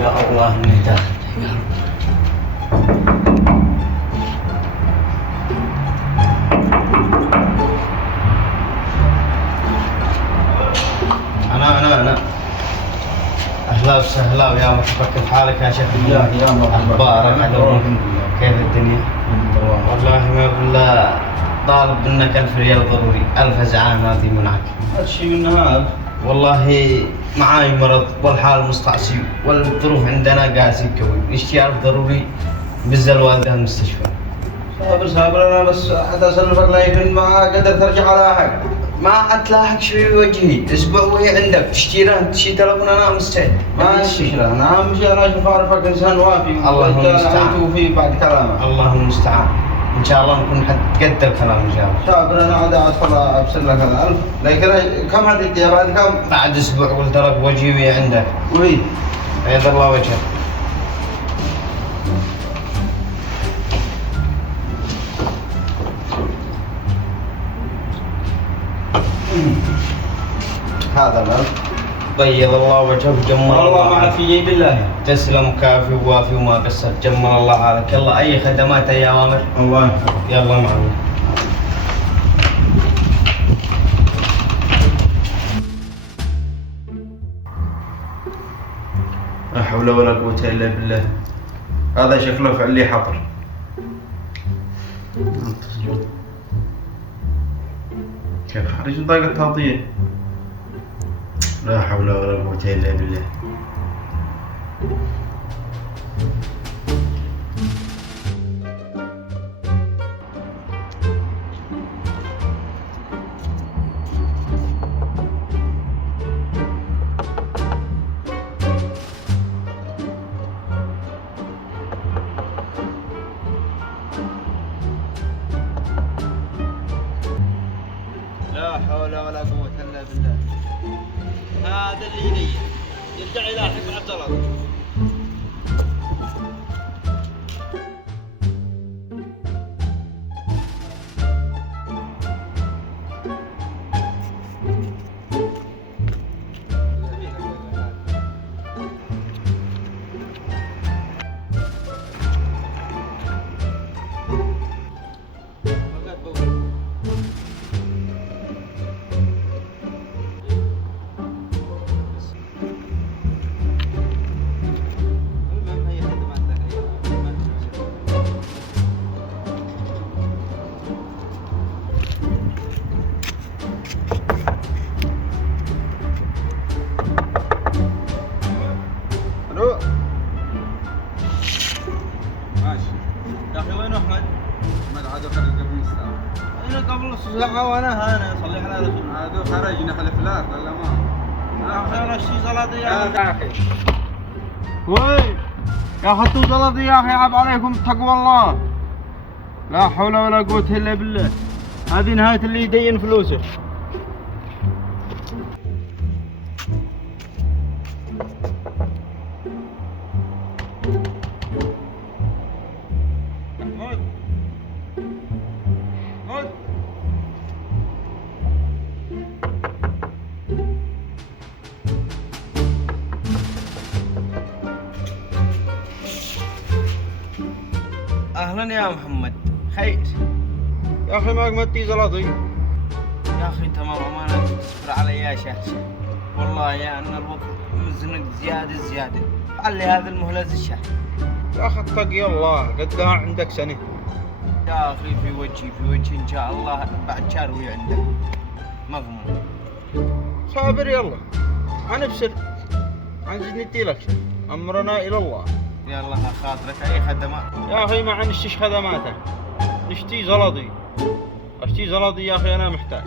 يا الله اني داخل يا رب. انا اهلا وسهلا ويا مرحبا، كيف حالك يا شيخ؟ يا مرحبا، اخبارك؟ كيف الدنيا؟ والله ما بالله طالب منك 1000 ريال ضروري، 1000 زعامة هذه منعك. هالشي من هذا والله معاي مرض والحال مستعصي والظروف عندنا قاسي كوي، نشتي 1000 ضروري بزل والدها المستشفى. صابر انا بس حتى اسلفك لا يكون ما قدر ترجع على حق. ما أتلاحق شوي وجهي، أسبوع وهي عندك تشتريها تشتري تلفون أنا مستعد. ما مشكلة، أنا أهم شيء أنا أشوف أعرفك إنسان وافي. اللهم المستعان. توفي بعد كلامك. الله المستعان. إن شاء الله نكون قد الكلام إن شاء الله. صابر أنا عاد أدخل أبصر لك 1000، لكن كم هتديها بعد كم؟ بعد أسبوع قلت لك وجهي وهي عندك. وهي بيض الله وجهك. هذا 1000. بيض الله وجهك وجمل الله معك في جيب الله. تسلم كافي ووافي وما قصرت، جمل الله حالك. يلا أي خدمات أي أوامر؟ الله يلا معنا. لا حول ولا قوة إلا بالله. هذا شكله فعل لي حطر. كيف خارج من طاقة التغطية؟ لا حول ولا قوة إلا بالله. لا حول ولا قوة إلا بالله. هذا اللي يرجع يلاحق مع الزلط. الو ماشي يا اخي وين احمد؟ احمد عادوا خرج قبل نص ساعة. انا قبل نص ساعة وانا صلي على رسول. عادوا خرج نحل فلات ولا ما؟ يا اخي انا شي زلطي يا اخي. وين؟ يا اخي انتو زلطي يا اخي، عيب عليكم تقوى الله. لا حول ولا قوة الا بالله. هذه نهاية اللي يدين فلوسه. محمود محمود أهلا يا محمد، خير؟ يا اخي ما قمتي زلطي. يا أخي تمام أمانة تصبر علي يا شهشة، والله يا أن الوقت مزنق زيادة، علي هذا المهلز الشحن. يا اخي اتقي الله، قدها عندك سنة. يا أخي في وجهي إن شاء الله بعد شهر وهي عندك مضمون. صابر يلا، انا بسر عايز ندي لك شيء، امرنا الى الله. يلا خاطرك أي خدمات. يا اخي ما نشتيش خدماتك، نشتي زلطي، اشتي زلطي يا اخي انا محتاج.